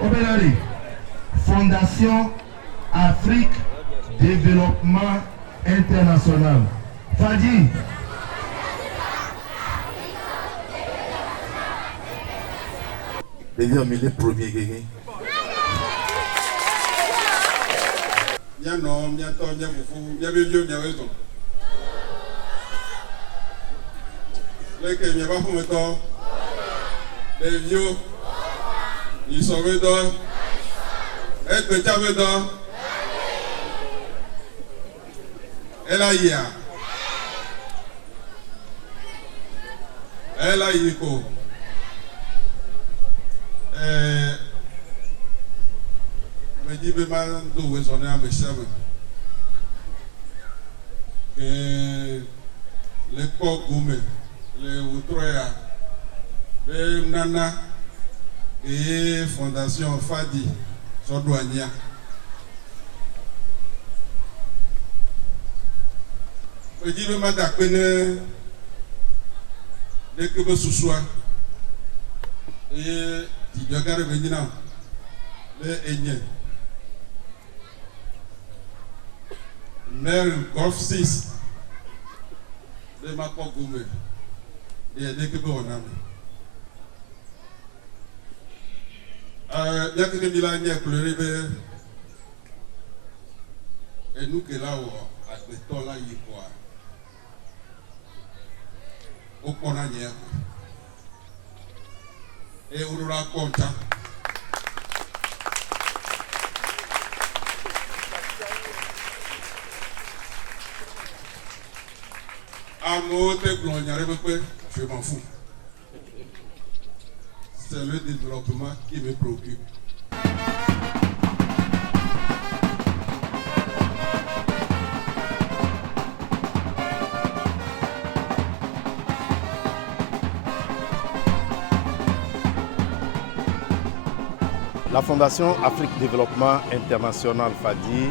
Obelari, Fondation Afrique Développement International. Fadi. Les premiers gagné. Non, il y a tant de il y avait lieu, il y avait raison. Les qui n'y a pas pour le temps, les vieux, ils sont dedans, et petit dedans, et là, il y a. Et là, il y a. Me dit que je vais sonner à mes chèvres. Que l'époque Goumé, les Outroya, les Nana et Fondation Fadi sont douaniers. Me dit que je vais les que sous soi et tu dois revenir là les Indiens. Maire Golf 6 de Mako Goumé et de Kébonami. Il y a quelques millénaires qui ont pleuré et nous qui là à ce temps-là, il y a quoi? Au Ponanière et on aura content. Je m'en fous. C'est le développement qui me préoccupe. La Fondation Afrique Développement International Fadi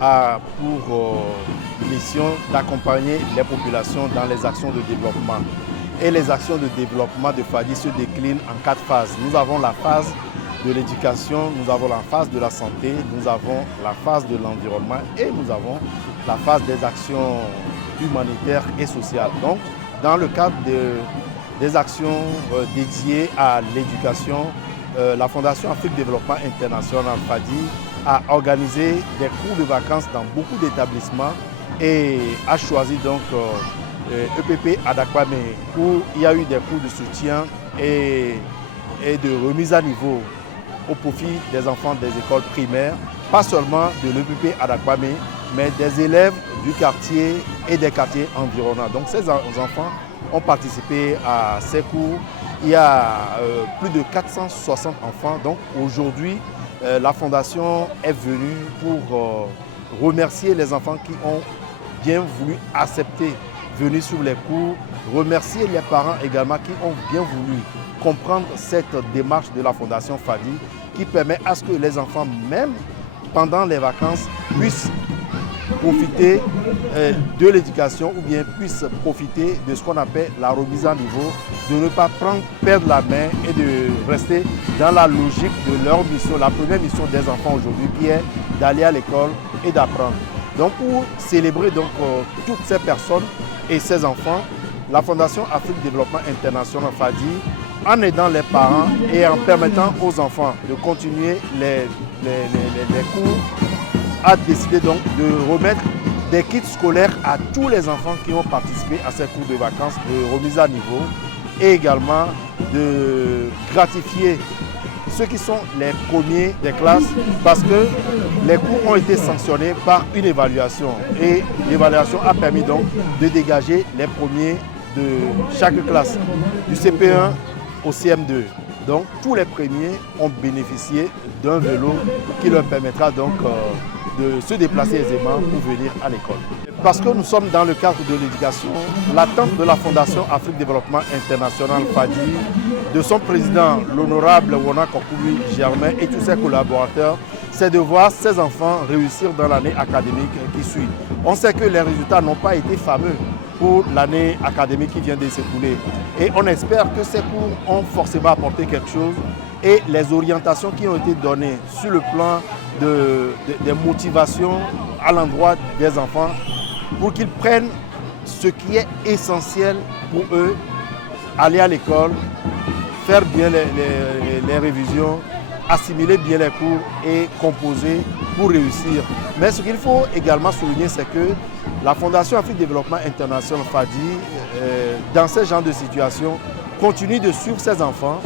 a pour mission d'accompagner les populations dans les actions de développement. Et les actions de développement de Fadi se déclinent en 4 phases. Nous avons la phase de l'éducation, nous avons la phase de la santé, nous avons la phase de l'environnement et nous avons la phase des actions humanitaires et sociales. Donc, dans le cadre des actions dédiées à l'éducation, la Fondation Afrique Développement International Fadi a organisé des cours de vacances dans beaucoup d'établissements et a choisi donc EPP Adakwame où il y a eu des cours de soutien et de remise à niveau au profit des enfants des écoles primaires, pas seulement de l'EPP Adakwame, mais des élèves du quartier et des quartiers environnants. Donc ces enfants ont participé à ces cours. Il y a plus de 460 enfants. Donc aujourd'hui, la Fondation est venue pour remercier les enfants qui ont bien voulu accepter venir sur les cours, remercier les parents également qui ont bien voulu comprendre cette démarche de la Fondation Fadi qui permet à ce que les enfants, même pendant les vacances, puissent profiter de l'éducation ou bien puissent profiter de ce qu'on appelle la remise à niveau, de ne pas perdre la main et de rester dans la logique de leur mission, la première mission des enfants aujourd'hui qui est d'aller à l'école et d'apprendre. Donc pour célébrer donc, toutes ces personnes et ces enfants, la Fondation Afrique Développement International Fadi, en aidant les parents et en permettant aux enfants de continuer les cours, a décidé donc de remettre des kits scolaires à tous les enfants qui ont participé à ces cours de vacances de remise à niveau et également de gratifier ceux qui sont les premiers des classes parce que les cours ont été sanctionnés par une évaluation et l'évaluation a permis donc de dégager les premiers de chaque classe, du CP1 au CM2. Donc tous les premiers ont bénéficié d'un vélo qui leur permettra donc de se déplacer aisément pour venir à l'école. Parce que nous sommes dans le cadre de l'éducation, l'attente de la Fondation Afrique Développement International Fadi, de son président, l'honorable Wona Kokubi Germain et tous ses collaborateurs, c'est de voir ces enfants réussir dans l'année académique qui suit. On sait que les résultats n'ont pas été fameux pour l'année académique qui vient de s'écouler. Et on espère que ces cours ont forcément apporté quelque chose et les orientations qui ont été données sur le plan des motivations à l'endroit des enfants pour qu'ils prennent ce qui est essentiel pour eux, aller à l'école, faire bien les révisions, assimiler bien les cours et composer pour réussir. Mais ce qu'il faut également souligner, c'est que la Fondation Afrique Développement International FADI, dans ce genre de situation, continue de suivre ses enfants.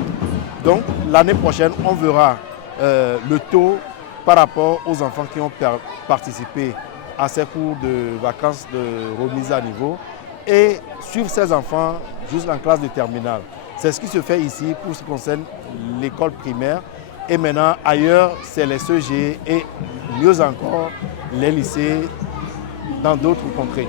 Donc l'année prochaine, on verra le taux par rapport aux enfants qui ont participé à ces cours de vacances de remise à niveau et suivre ces enfants jusqu'en classe de terminale. C'est ce qui se fait ici pour ce qui concerne l'école primaire. Et maintenant, ailleurs, c'est les CEG et mieux encore, les lycées dans d'autres contrées.